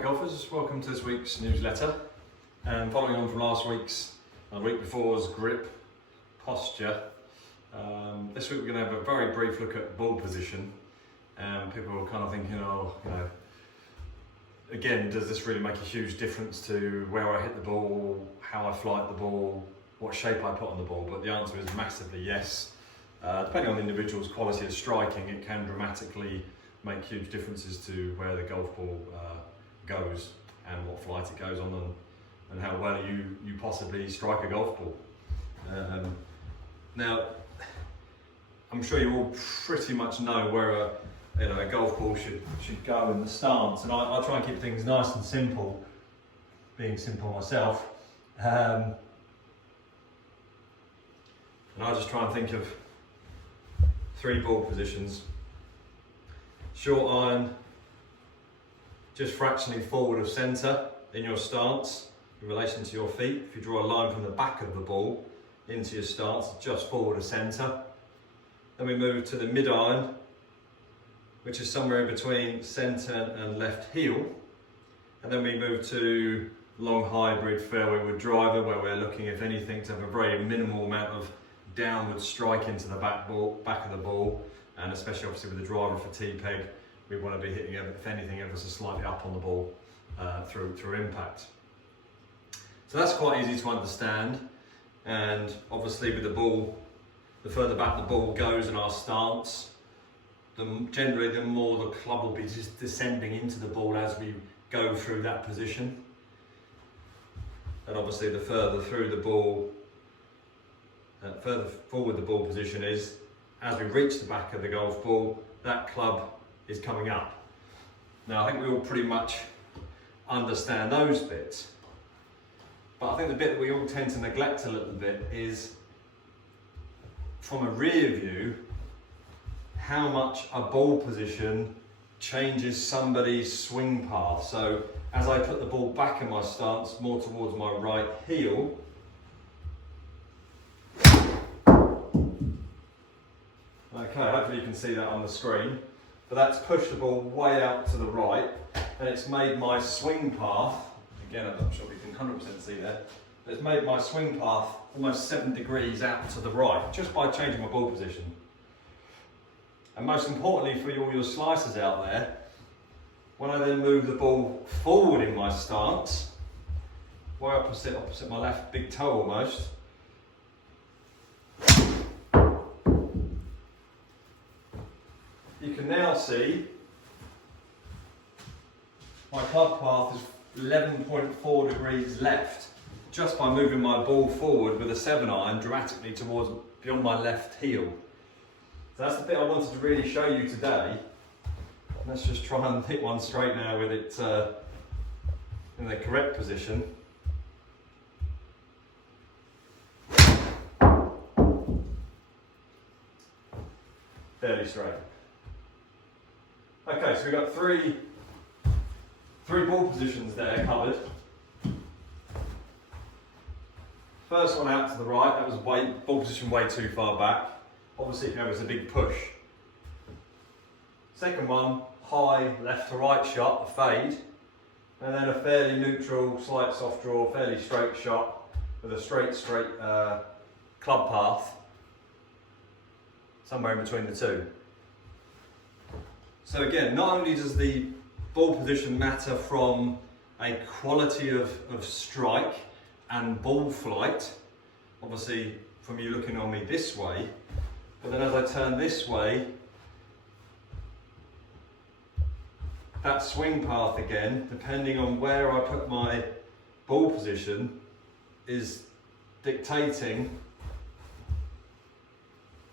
Hi golfers, welcome to this week's newsletter. Following on from last week's, the week before's grip posture, this week we're going to have a very brief look at ball position. People are kind of thinking, again, does this really make a huge difference to where I hit the ball, how I flight the ball, what shape I put on the ball? But the answer is massively yes. Depending on the individual's quality of striking, it can dramatically make huge differences to where the golf ball goes and what flight it goes on, and how well you possibly strike a golf ball. Now, I'm sure you all pretty much know where a golf ball should go in the stance, and I try and keep things nice and simple, being simple myself. And I just try and think of 3 ball positions. Short iron, just fractionally forward of centre in your stance in relation to your feet. If you draw a line from the back of the ball into your stance, just forward of centre. Then we move to the mid iron, which is somewhere in between centre and left heel. And then we move to long hybrid fairway wood driver, where we're looking, if anything, to have a very minimal amount of downward strike into the back of the ball, and especially obviously with the driver for T-peg, we want to be hitting, if anything, ever so slightly up on the ball through impact. So that's quite easy to understand, and obviously with the ball, the further back the ball goes in our stance, generally the more the club will be just descending into the ball as we go through that position. And obviously the further through the ball, further forward the ball position is, as we reach the back of the golf ball, that club is coming up. Now I think we all pretty much understand those bits, but I think the bit that we all tend to neglect a little bit is, from a rear view, how much a ball position changes somebody's swing path. So as I put the ball back in my stance, more towards my right heel, okay, hopefully you can see that on the screen, but that's pushed the ball way out to the right, and it's made my swing path, again I'm not sure if you can 100% see that, but it's made my swing path almost 7 degrees out to the right, just by changing my ball position. And most importantly for all your slicers out there, when I then move the ball forward in my stance, way opposite my left big toe almost, you can now see my club path is 11.4 degrees left, just by moving my ball forward with a 7-iron dramatically towards beyond my left heel. So that's the bit I wanted to really show you today. Let's just try and hit one straight now with it in the correct position. Fairly straight. Okay, so we've got three ball positions there covered. First one out to the right, that was ball position way too far back. Obviously, it was a big push. Second one, high left to right shot, a fade, and then a fairly neutral, slight soft draw, fairly straight shot with a straight club path, somewhere in between the two. So again, not only does the ball position matter from a quality of strike and ball flight, obviously from you looking on me this way, but then as I turn this way, that swing path again, depending on where I put my ball position, is dictating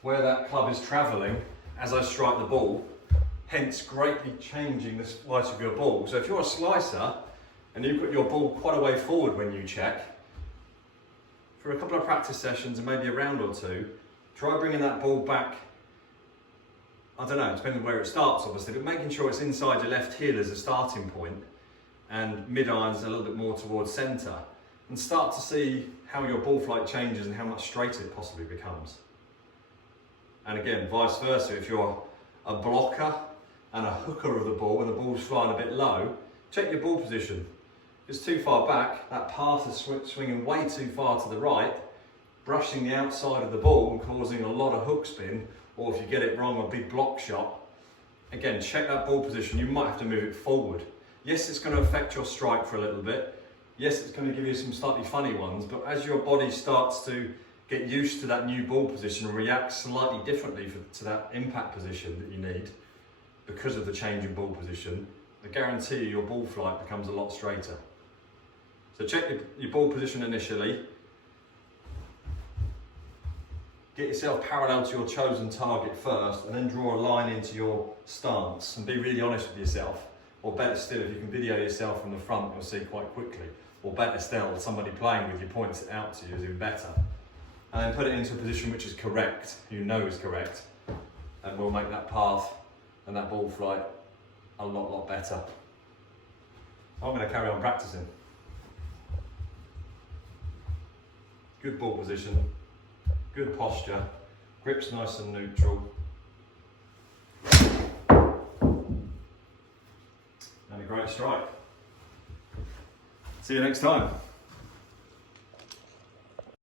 where that club is travelling as I strike the ball, hence greatly changing the flight of your ball. So if you're a slicer and you put your ball quite a way forward when you check, for a couple of practice sessions and maybe a round or two, try bringing that ball back, I don't know, depending on where it starts obviously, but making sure it's inside your left heel as a starting point, and mid-irons a little bit more towards centre, and start to see how your ball flight changes and how much straighter it possibly becomes. And again, vice versa, if you're a blocker and a hooker of the ball and the ball's flying a bit low, Check your ball position. If it's too far back, that path is swinging way too far to the right, brushing the outside of the ball and causing a lot of hook spin, or if you get it wrong, a big block shot. Again, check that ball position. You might have to move it forward. Yes, it's going to affect your strike for a little bit. Yes, it's going to give you some slightly funny ones, but as your body starts to get used to that new ball position and react slightly differently to that impact position that you need because of the change in ball position, I guarantee you your ball flight becomes a lot straighter. So check your ball position initially. Get yourself parallel to your chosen target first, and then draw a line into your stance and be really honest with yourself. Or better still, if you can video yourself from the front, you'll see quite quickly. Or better still, somebody playing with you points it out to you is even better. And then put it into a position which is correct, you know is correct, and we'll make that path and that ball flight a lot better. I'm going to carry on practicing. Good ball position, good posture, grip's nice and neutral, and a great strike. See you next time.